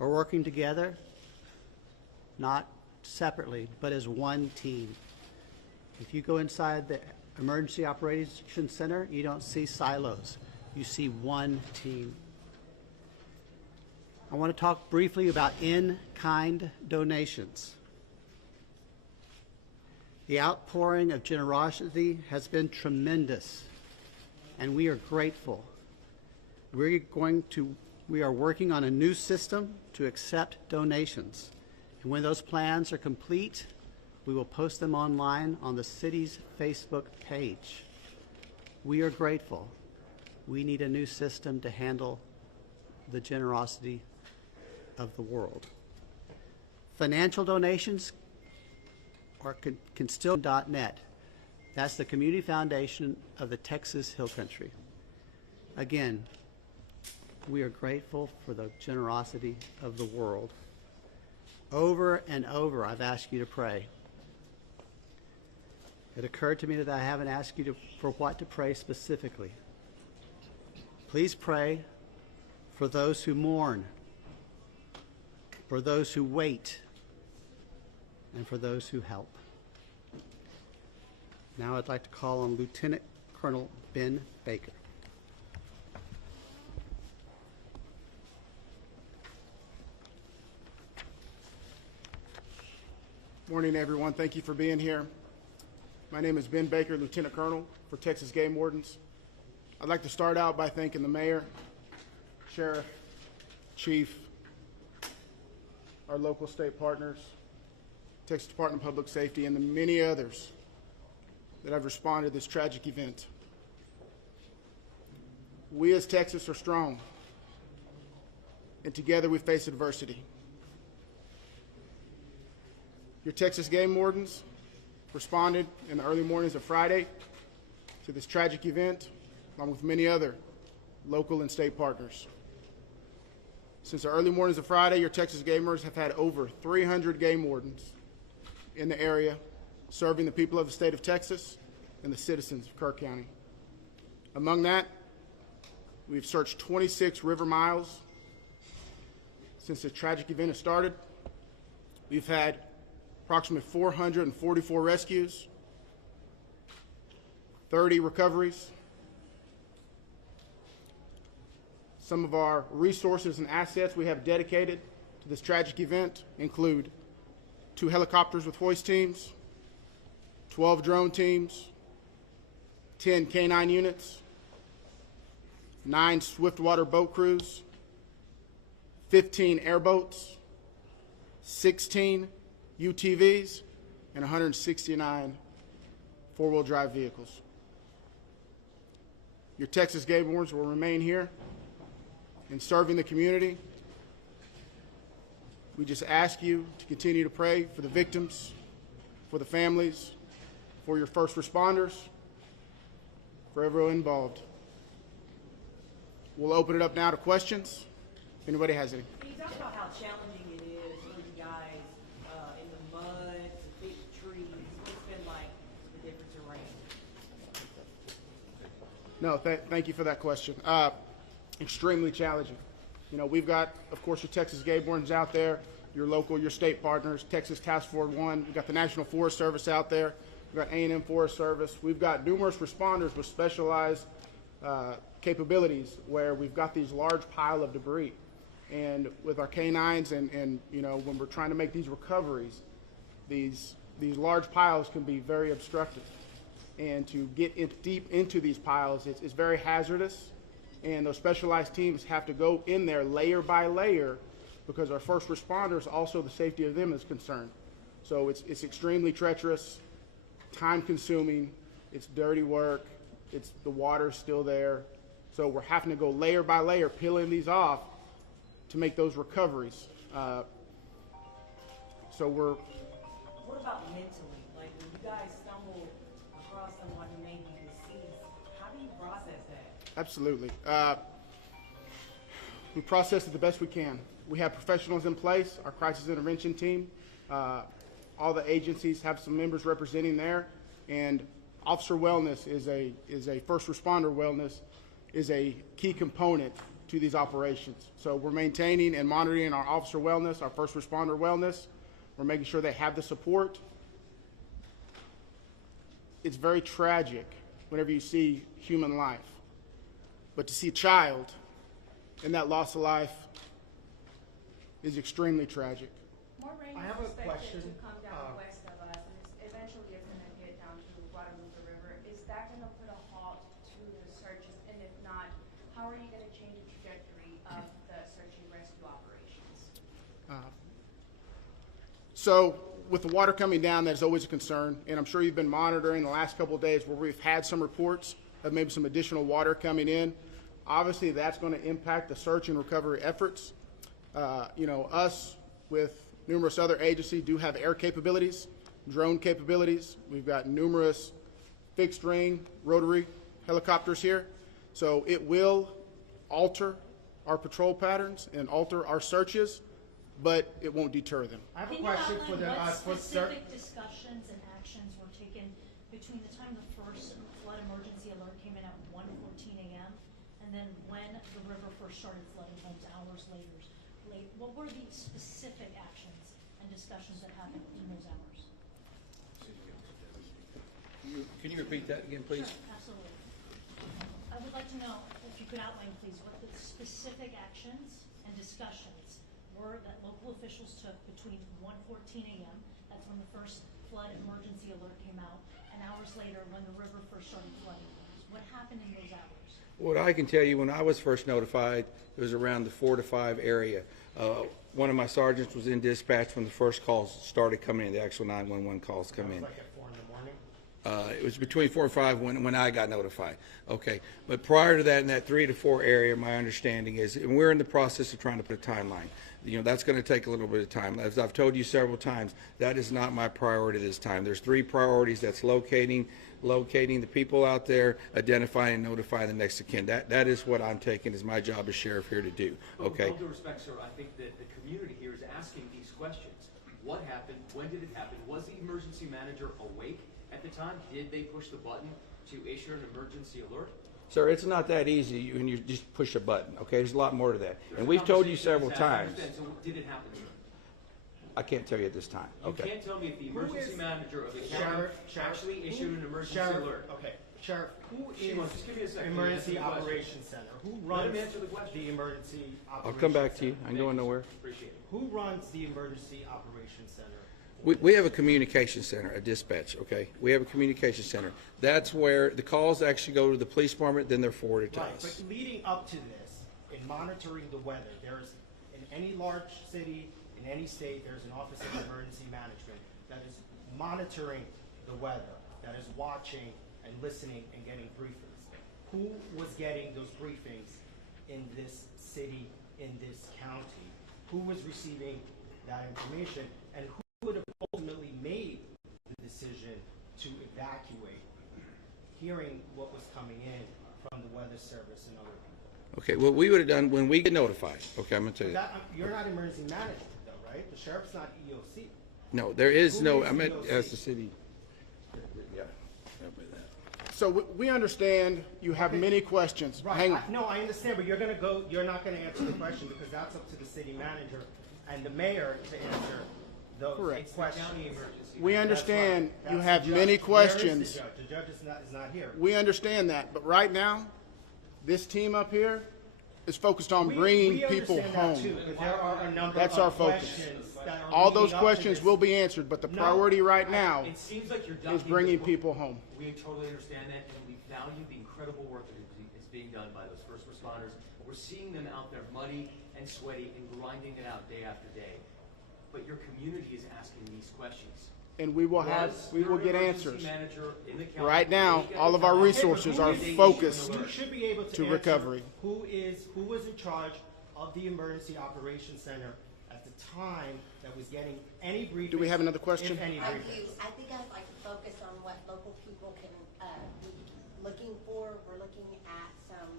are working together, not separately, but as one team. If you go inside the Emergency Operations Center, you don't see silos. You see one team. I want to talk briefly about in-kind donations. The outpouring of generosity has been tremendous, and we are grateful. We are working on a new system to accept donations. And when those plans are complete, we will post them online on the city's Facebook page. We are grateful. We need a new system to handle the generosity of the world. Financial donations can still .net. That's the community foundation of the Texas Hill Country. Again, we are grateful for the generosity of the world. Over and over, I've asked you to pray. It occurred to me that I haven't asked you for what to pray specifically. Please pray for those who mourn, for those who wait, and for those who help. Now I'd like to call on Lieutenant Colonel Ben Baker. Morning, everyone. Thank you for being here. My name is Ben Baker, Lieutenant Colonel for Texas Game Wardens. I'd like to start out by thanking the Mayor, Sheriff, Chief, our local state partners, Texas Department of Public Safety, and the many others that have responded to this tragic event. We as Texas are strong, and together we face adversity. Your Texas Game Wardens responded in the early mornings of Friday to this tragic event, along with many other local and state partners. Since the early mornings of Friday, your Texas Gamers have had over 300 game wardens in the area serving the people of the state of Texas and the citizens of Kerr County. Among that, we've searched 26 river miles since the tragic event has started. We've had approximately 444 rescues, 30 recoveries. Some of our resources and assets we have dedicated to this tragic event include 2 helicopters with hoist teams, 12 drone teams, 10 K-9 units, 9 swiftwater boat crews, 15 airboats, 16 UTVs, and 169 four-wheel drive vehicles. Your Texas Game Wardens will remain here in serving the community. We just ask you to continue to pray for the victims, for the families, for your first responders, for everyone involved. We'll open it up now to questions, if anybody has any. Can you talk about how challenging it is for you guys in the mud, to pick trees? What's been like the difference in rain? No, thank you for that question. Extremely challenging. You know, we've got, of course, your Texas Game Wardens out there, your local, your state partners, Texas Task Force 1. We've got the National Forest Service out there. We've got A&M Forest Service. We've got numerous responders with specialized capabilities where we've got these large pile of debris. And with our K-9s and you know, when we're trying to make these recoveries, these large piles can be very obstructive. And to get deep into these piles, it's very hazardous. And those specialized teams have to go in there layer by layer because our first responders, also the safety of them is concerned. So it's extremely treacherous, time consuming, it's dirty work, the water's still there. So we're having to go layer by layer, peeling these off to make those recoveries. So we're... What about mentally? Like when you guys stumble across someone who may be deceased, how do you process that? Absolutely. We process it the best we can. We have professionals in place, our crisis intervention team. All the agencies have some members representing there, and officer wellness is a first responder wellness is a key component to these operations. So we're maintaining and monitoring our officer wellness, our first responder wellness. We're making sure they have the support. It's very tragic whenever you see human life. But to see a child in that loss of life is extremely tragic. More rain I is have a expected question. to come down west of us, and eventually it's gonna get down to Guadalupe River. Is that gonna put a halt to the searches? And if not, how are you gonna change the trajectory of the search and rescue operations? So with the water coming down, that's always a concern, and I'm sure you've been monitoring the last couple of days where we've had some reports of maybe some additional water coming in. Obviously, that's going to impact the search and recovery efforts. Us with numerous other agencies do have air capabilities, drone capabilities. We've got numerous fixed wing, rotary helicopters here. So it will alter our patrol patterns and alter our searches, but it won't deter them. I have a Can you question for the, outline for what sir. specific discussions and actions were taken between the time the first flood emergency alert came in at 1:14 a.m. and then when the river first started flooding homes hours later? What were the specific actions and discussions that happened in those hours? Can you repeat that again, please? Sure, absolutely. I would like to know if you could outline, please, what the specific actions and discussions were that local officials took between 1:14 a.m., that's when the first flood emergency alert came out, and hours later when the river first started flooding. What happened in those hours? What I can tell you, when I was first notified, it was around the 4 to 5 area. One of my sergeants was in dispatch when the first calls started coming in, the actual 911 calls come in. Like at 4 in the morning? It was between 4 and 5 when I got notified. Okay, but prior to that, in that 3 to 4 area, my understanding is, and we're in the process of trying to put a timeline. That's going to take a little bit of time. As I've told you several times, that is not my priority this time. There's 3 priorities. That's locating the people out there, identifying and notifying the next of kin. That is what I'm taking as my job as sheriff here to do. Okay. With all due respect, sir, I think that the community here is asking these questions. What happened? When did it happen? Was the emergency manager awake at the time? Did they push the button to issue an emergency alert? Sir, it's not that easy when you just push a button, okay? There's a lot more to that. And we've told you several times. So did it happen, sir? I can't tell you at this time, You okay? can't tell me if the emergency manager of the county Sheriff, actually issued an emergency Sheriff, alert. okay, Sheriff, who Shimon, is just give me a second. Emergency Answer the question. Operations Center? Who Let runs him answer the question. the Emergency Operations I'll come back to you. Center? I'm going nowhere. Appreciate it. Who runs the Emergency Operations Center? We have a communication center, a dispatch, okay? We have a communication center. That's where the calls actually go to the police department, then they're forwarded to Right, us. but leading up to this, in monitoring the weather, there's, in any large city, in any state, there's an Office of Emergency Management that is monitoring the weather, that is watching and listening and getting briefings. Who was getting those briefings in this city, in this county? Who was receiving that information? And who would have ultimately made the decision to evacuate, hearing what was coming in from the Weather Service and other people? Okay, what we would have done when we get notified, okay, I'm gonna tell you that. You're not emergency management though, right? The sheriff's not EOC. No, there is Who no, is I meant EOC? as the city. Yeah, help with that. So we understand you have many questions. Right, Hang on. no, I understand, but you're not gonna answer the question because that's up to the city manager and the mayor to answer those Correct. questions. We understand That's you right. have That's the many judge. Where is the questions. judge? The judge is not here. We understand that, but right now, this team up here is focused on We bringing people understand that too, home. but there are a number That's of our focus. questions that are All those leading up to questions this. will be answered, but the No. priority right now It seems like you're is ducking bringing the- people home. We totally understand that, and we value the incredible work that is being done by those first responders. We're seeing them out there muddy and sweaty and grinding it out day after day. But your community is asking these questions. And we will Was get your emergency answers. manager in the county Right now, awake at all the of our time? resources are Did they issue an focused alert? You should be able to to answer recovery. who was in charge of the Emergency Operations Center at the time that was getting any briefings. Do we have another question? If any I briefings. do. I think I'd like to focus on what local people can be looking for. We're looking at some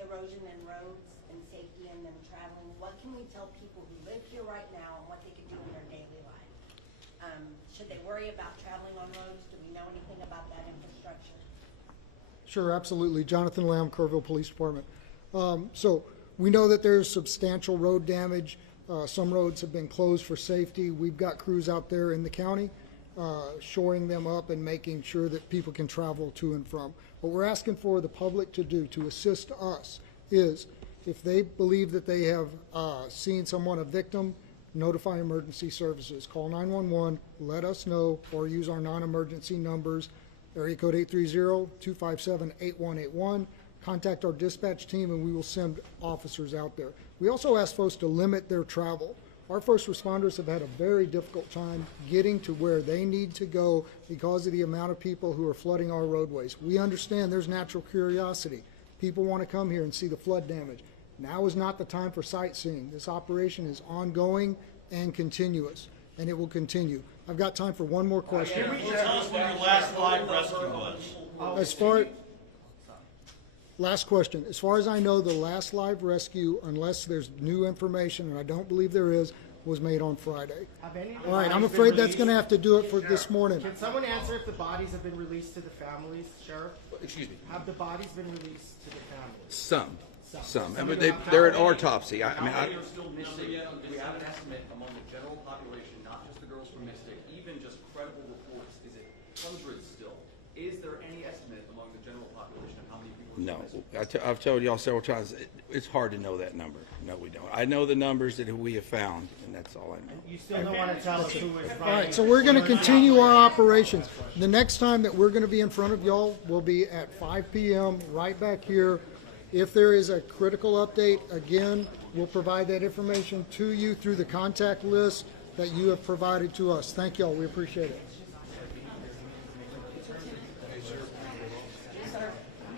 erosion in roads and safety in them traveling. What can we tell people who live here right now and what they can do in their daily life? Should they worry about traveling on roads? Do we know anything about that infrastructure? Sure, absolutely. Jonathan Lamb, Kerrville Police Department. So we know that there's substantial road damage. Some roads have been closed for safety. We've got crews out there in the county shoring them up and making sure that people can travel to and from. What we're asking for the public to do to assist us is if they believe that they have seen someone, a victim, notify emergency services. Call 911, let us know, or use our non-emergency numbers, area code 830-257-8181. Contact our dispatch team and we will send officers out there. We also ask folks to limit their travel. Our first responders have had a very difficult time getting to where they need to go because of the amount of people who are flooding our roadways. We understand there's natural curiosity. People want to come here and see the flood damage. Now is not the time for sightseeing. This operation is ongoing and continuous, and it will continue. I've got time for one more question. Can you tell us when your last live rescue was? Last question. As far as I know, the last live rescue, unless there's new information, and I don't believe there is, was made on Friday. All right, I'm afraid that's going to have to do it for this morning. Can someone answer if the bodies have been released to the families, Sheriff? Excuse me. Have the bodies been released to the families? Some. But they're at autopsy. How many are still missing? We have an estimate among the general population, not just the girls from Mystic, even just credible reports. Is it hundreds still? Is there any estimate among the general population of how many people are still missing? I've told y'all several times, it's hard to know that number. No, we don't. I know the numbers that we have found, and that's all I know. You still don't want to tell us who is All right, so we're going to continue our operations. The next time that we're going to be in front of y'all will be at 5 p.m. right back here. If there is a critical update, again, we'll provide that information to you through the contact list that you have provided to us. Thank y'all. We appreciate it. Sir, I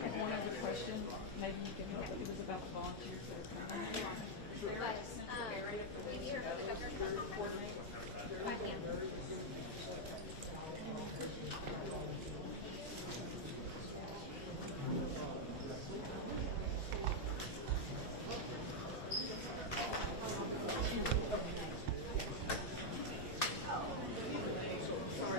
have one other question. Maybe you can help. It was about the volunteers that are coming. Sorry.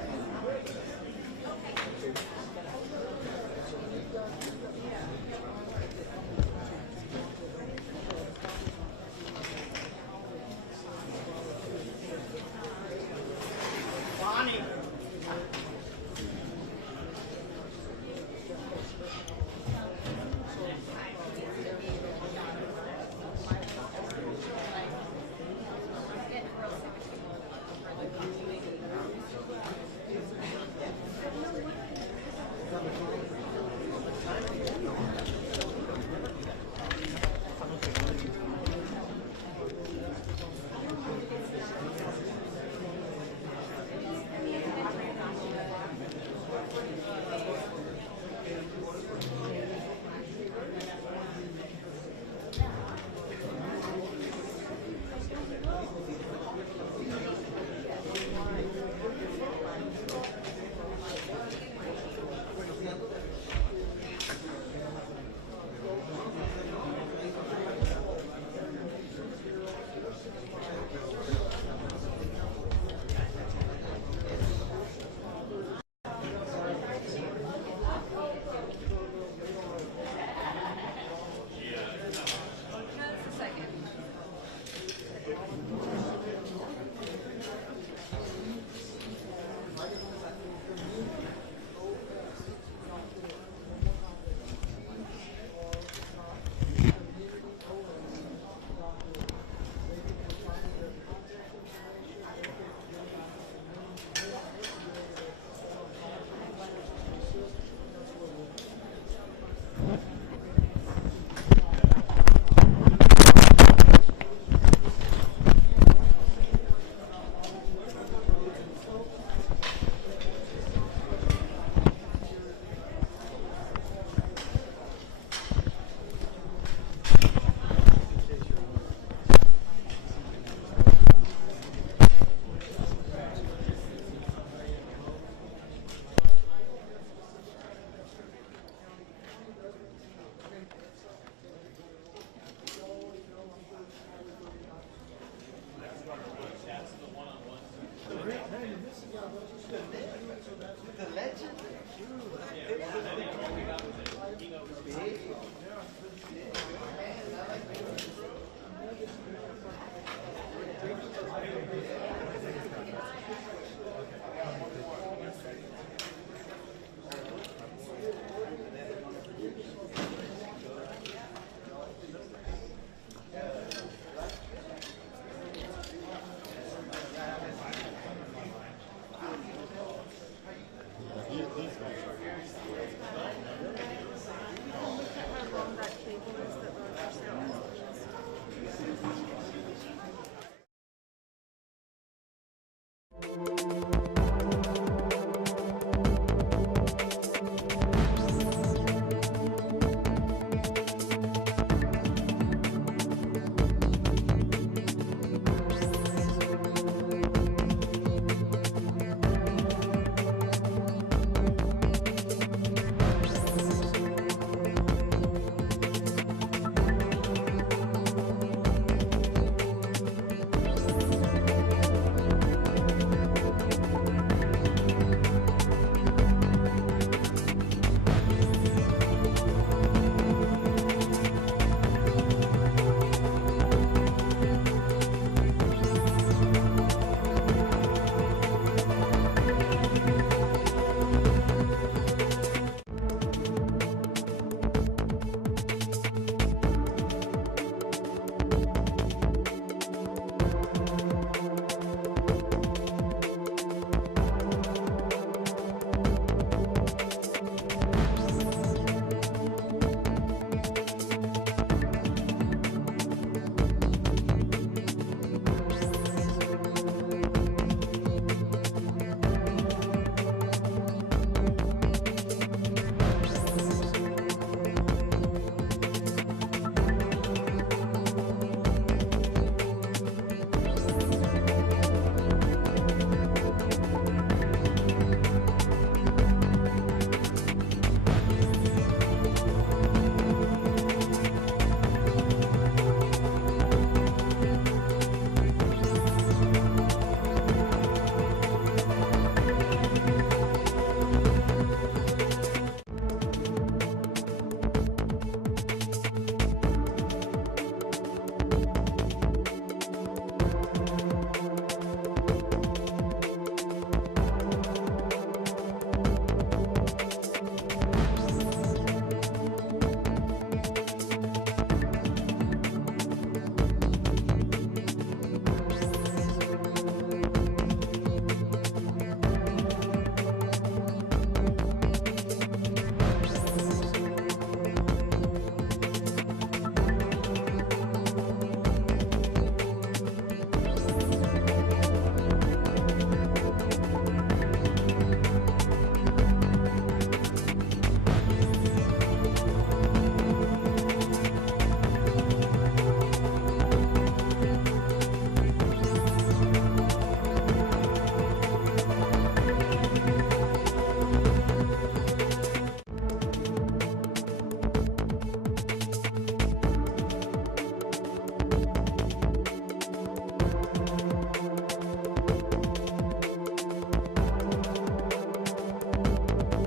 those